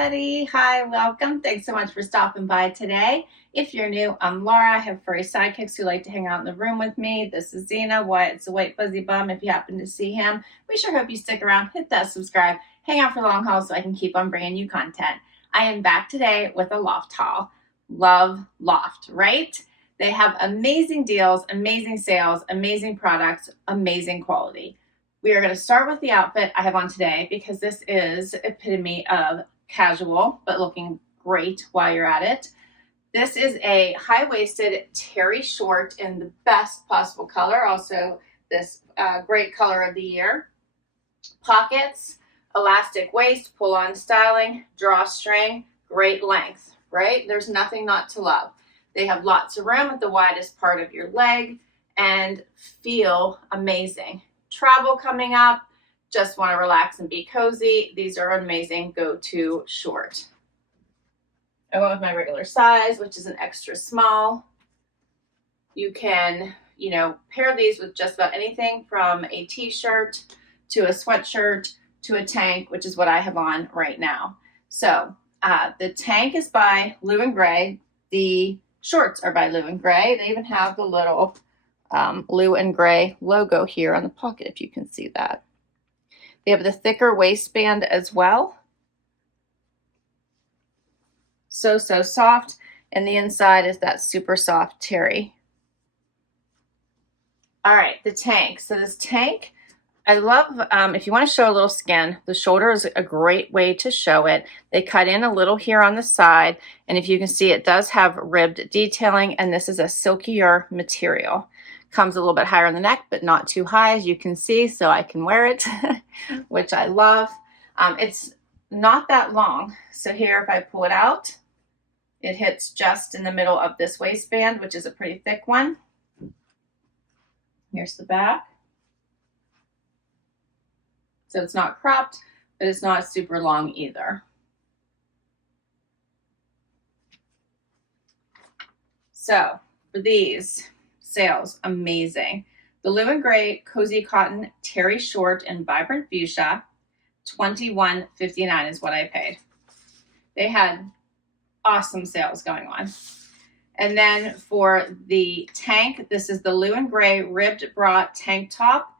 everybody. Hi, welcome. Thanks so much for stopping by today. If you're new, I'm Laura. I have furry sidekicks who like to hang out in the room with me. This is Zena, Wyatt's a white fuzzy bum. If you happen to see him, we sure hope you stick around, hit that subscribe, hang out for the long haul so I can keep on bringing you content. I am back today with a Loft haul. Love Loft, right? They have amazing deals, amazing sales, amazing products, amazing quality. We are going to start with the outfit I have on today because this is epitome of casual, but looking great while you're at it. This is a high-waisted terry short in the best possible color. Also, this great color of the year. Pockets, elastic waist, pull-on styling, drawstring, great length, right? There's nothing not to love. They have lots of room at the widest part of your leg and feel amazing. Travel coming up, just want to relax and be cozy. These are an amazing go-to short. I went with my regular size, which is an extra small. You can, pair these with just about anything from a t-shirt to a sweatshirt to a tank, which is what I have on right now. So the tank is by Lou and Grey. The shorts are by Lou and Grey. They even have the little Lou and Grey logo here on the pocket, if you can see that. They have the thicker waistband as well. So soft, and the inside is that super soft terry. All right, the tank. So this tank, I love, if you want to show a little skin, the shoulder is a great way to show it. They cut in a little here on the side, and if you can see, it does have ribbed detailing, and this is a silkier material. Comes a little bit higher on the neck, but not too high, as you can see, so I can wear it, which I love. It's not that long. So here, if I pull it out, it hits just in the middle of this waistband, which is a pretty thick one. Here's the back. So it's not cropped, but it's not super long either. So for these, sales, amazing. The Lou and Grey Cozy Cotton Terry Short in Vibrant Fuchsia, $21.59 is what I paid. They had awesome sales going on. And then for the tank, this is the Lou and Grey Ribbed Bra Tank Top,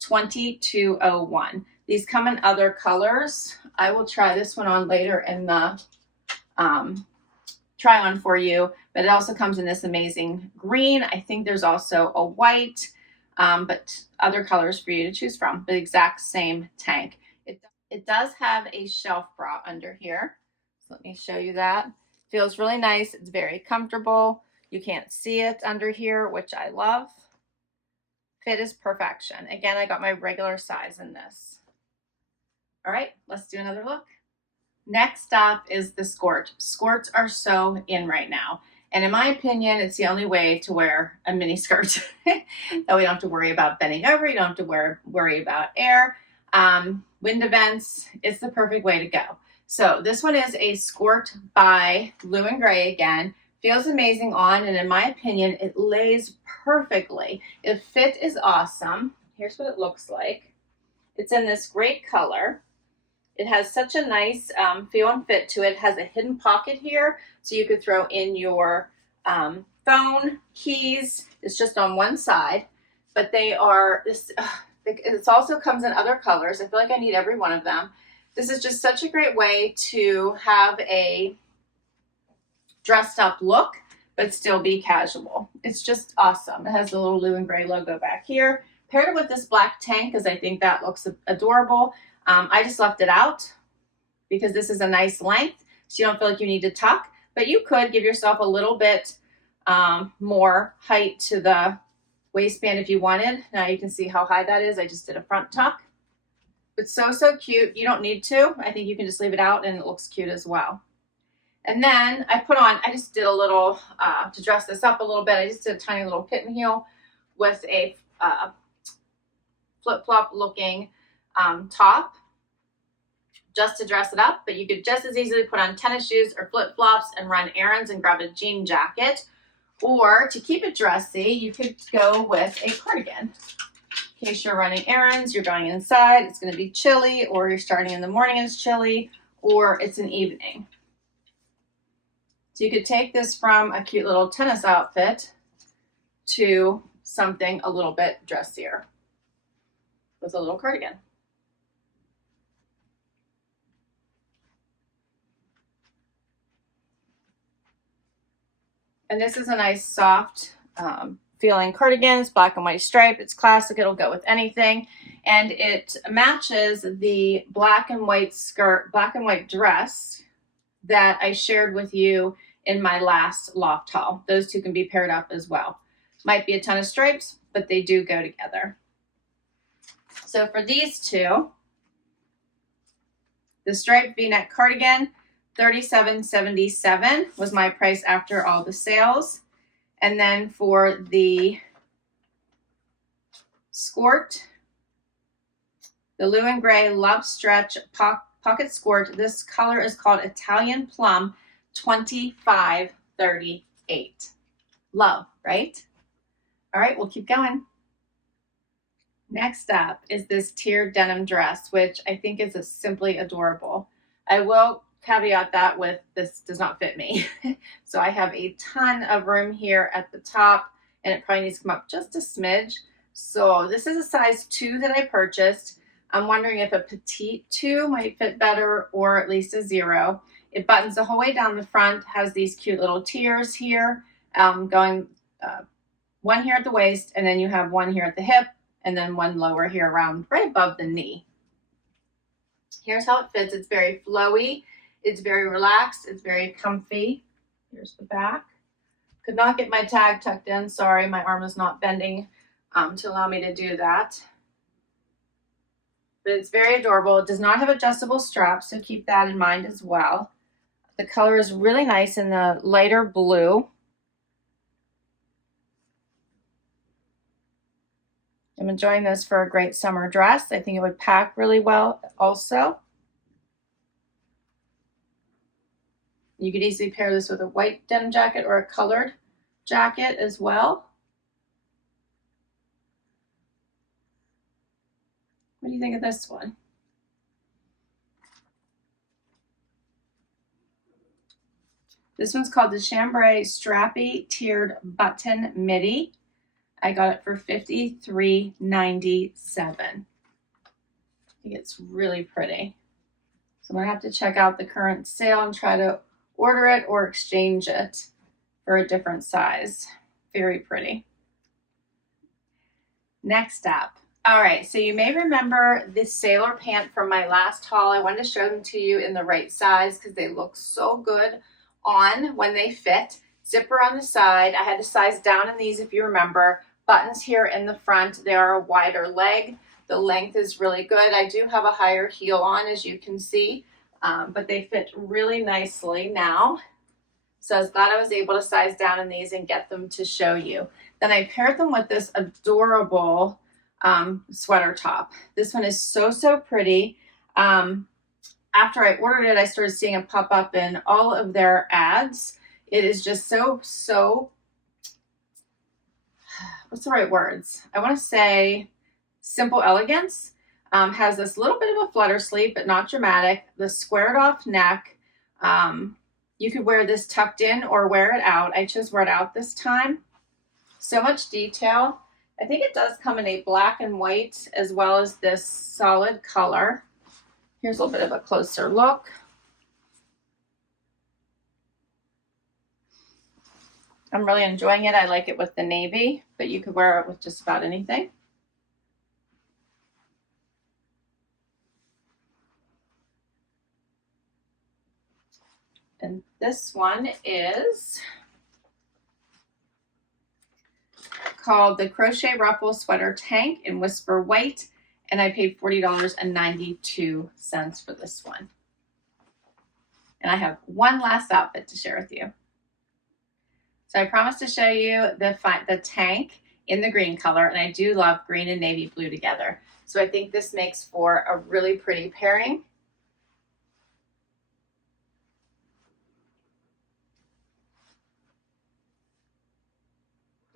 $22.01. These come in other colors. I will try this one on later in the try on for you, but it also comes in this amazing green. I think there's also a white, but other colors for you to choose from. The exact same tank. It does have a shelf bra under here. So let me show you that. Feels really nice. It's very comfortable. You can't see it under here, which I love. Fit is perfection. Again, I got my regular size in this. All right, let's do another look. Next up is the skirt. Skirts are so in right now. And in my opinion, it's the only way to wear a mini skirt. That we don't have to worry about bending over. You don't have to worry about air. Wind events. It's the perfect way to go. So this one is a skirt by Lou and Grey again. Feels amazing on, and in my opinion, it lays perfectly. The fit is awesome. Here's what it looks like. It's in this great color. It has such a nice feel and fit to it. It has a hidden pocket here, so you could throw in your phone, keys. It's just on one side, but they are, it also comes in other colors. I feel like I need every one of them. This is just such a great way to have a dressed up look, but still be casual. It's just awesome. It has the little Lou and Grey logo back here. Paired it with this black tank because I think that looks adorable. I just left it out because this is a nice length, so you don't feel like you need to tuck, but you could give yourself a little bit more height to the waistband if you wanted. Now you can see how high that is. I just did a front tuck. It's so cute. You don't need to. I think you can just leave it out and it looks cute as well. And then I just did a little, to dress this up a little bit, I just did a tiny little kitten heel with a flip-flop looking top just to dress it up, but you could just as easily put on tennis shoes or flip-flops and run errands and grab a jean jacket, or to keep it dressy, you could go with a cardigan. In case you're running errands, you're going inside, it's going to be chilly, or you're starting in the morning and it's chilly, or it's an evening. So you could take this from a cute little tennis outfit to something a little bit dressier with a little cardigan. And this is a nice soft feeling cardigan. It's black and white stripe. It's classic. It'll go with anything. And it matches the black and white skirt, black and white dress that I shared with you in my last Loft haul. Those two can be paired up as well. Might be a ton of stripes, but they do go together. So for these two, the striped V-neck cardigan, $37.77 was my price after all the sales. And then for the skirt, the Lou and Gray Love Stretch Pocket Skirt, this color is called Italian Plum, $25.38. Love, right? All right, we'll keep going. Next up is this tiered denim dress, which I think is simply adorable. I will caveat that with this does not fit me. So I have a ton of room here at the top, and it probably needs to come up just a smidge. So this is a size 2 that I purchased. I'm wondering if a petite 2 might fit better, or at least a 0. It buttons the whole way down the front, has these cute little tiers here, going one here at the waist, and then you have one here at the hip, and then one lower here around right above the knee. Here's how it fits. It's very flowy. It's very relaxed. It's very comfy. Here's the back. Could not get my tag tucked in. Sorry, my arm is not bending to allow me to do that. But it's very adorable. It does not have adjustable straps, so keep that in mind as well. The color is really nice in the lighter blue. I'm enjoying this for a great summer dress. I think it would pack really well also. You could easily pair this with a white denim jacket or a colored jacket as well. What do you think of this one? This one's called the Chambray Strappy Tiered Button Midi. I got it for $53.97. I think it's really pretty. So I'm gonna have to check out the current sale and try to order it or exchange it for a different size. Very pretty. Next up. All right, so you may remember this sailor pant from my last haul. I wanted to show them to you in the right size because they look so good on when they fit. Zipper on the side. I had to size down in these if you remember. Buttons here in the front. They are a wider leg. The length is really good. I do have a higher heel on, as you can see, but they fit really nicely now. So I was glad I was able to size down in these and get them to show you. Then I paired them with this adorable sweater top. This one is so, so pretty. After I ordered it, I started seeing it pop up in all of their ads. It is just so, what's the right words? I want to say simple elegance. Has this little bit of a flutter sleeve, but not dramatic. The squared off neck. You could wear this tucked in or wear it out. I chose wear it out this time. So much detail. I think it does come in a black and white as well as this solid color. Here's a little bit of a closer look. I'm really enjoying it. I like it with the navy, but you could wear it with just about anything. And this one is called the Crochet Ruffle Sweater Tank in Whisper White, and I paid $40.92 for this one. And I have one last outfit to share with you. So I promised to show you the tank in the green color, and I do love green and navy blue together. So I think this makes for a really pretty pairing.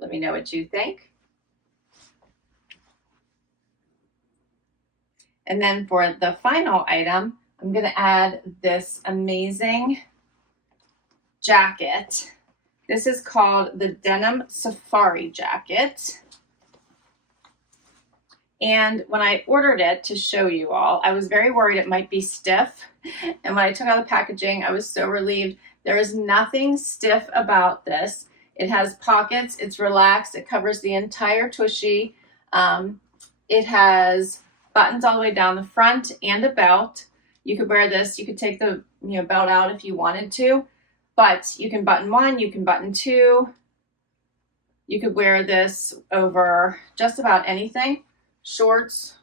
Let me know what you think. And then for the final item, I'm gonna add this amazing jacket. This is called the Denim Safari Jacket. And when I ordered it to show you all, I was very worried it might be stiff. And when I took out the packaging, I was so relieved. There is nothing stiff about this. It has pockets, it's relaxed, it covers the entire tushy. It has buttons all the way down the front and a belt. You could wear this, you could take the belt out if you wanted to, but you can button one, you can button two. You could wear this over just about anything. Shorts,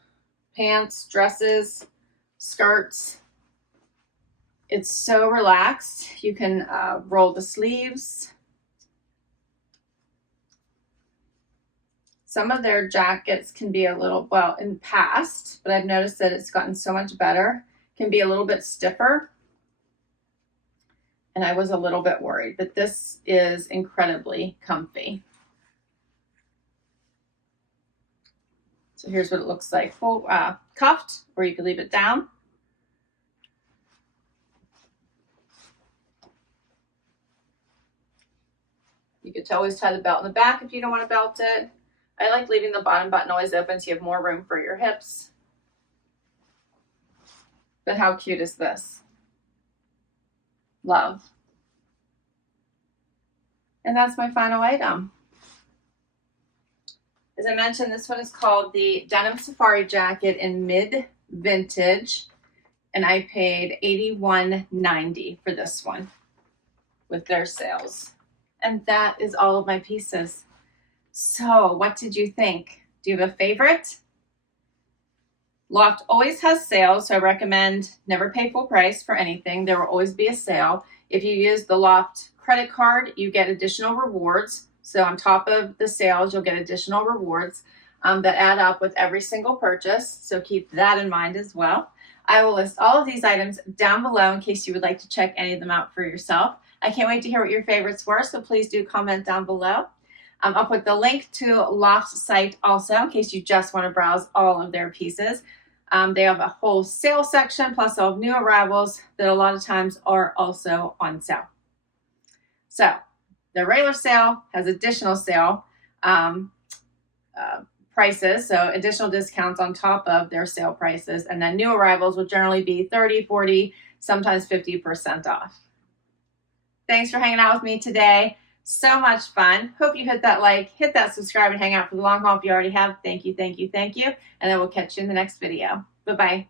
pants, dresses, skirts. It's so relaxed. You can roll the sleeves. Some of their jackets can be a little, well, in the past, but I've noticed that it's gotten so much better, can be a little bit stiffer. And I was a little bit worried, but this is incredibly comfy. So here's what it looks like, full cuffed, or you could leave it down. You could always tie the belt in the back if you don't want to belt it. I like leaving the bottom button always open so you have more room for your hips. But how cute is this? Love. And that's my final item. As I mentioned, this one is called the Denim Safari Jacket in mid vintage, and I paid $81.90 for this one with their sales. And that is all of my pieces. So what did you think? Do you have a favorite? Loft always has sales, so I recommend never pay full price for anything. There will always be a sale. If you use the Loft credit card, you get additional rewards. So on top of the sales, you'll get additional rewards that add up with every single purchase. So keep that in mind as well. I will list all of these items down below in case you would like to check any of them out for yourself. I can't wait to hear what your favorites were, so please do comment down below. I'll put the link to Loft's site also in case you just want to browse all of their pieces. They have a whole sale section, plus all new arrivals that a lot of times are also on sale. So the regular sale has additional sale prices, so additional discounts on top of their sale prices, and then new arrivals will generally be 30, 40, sometimes 50% off. Thanks for hanging out with me today. So much fun. Hope you hit that like, hit that subscribe, and hang out for the long haul if you already have. Thank you, thank you, thank you. And I will catch you in the next video. Bye-bye.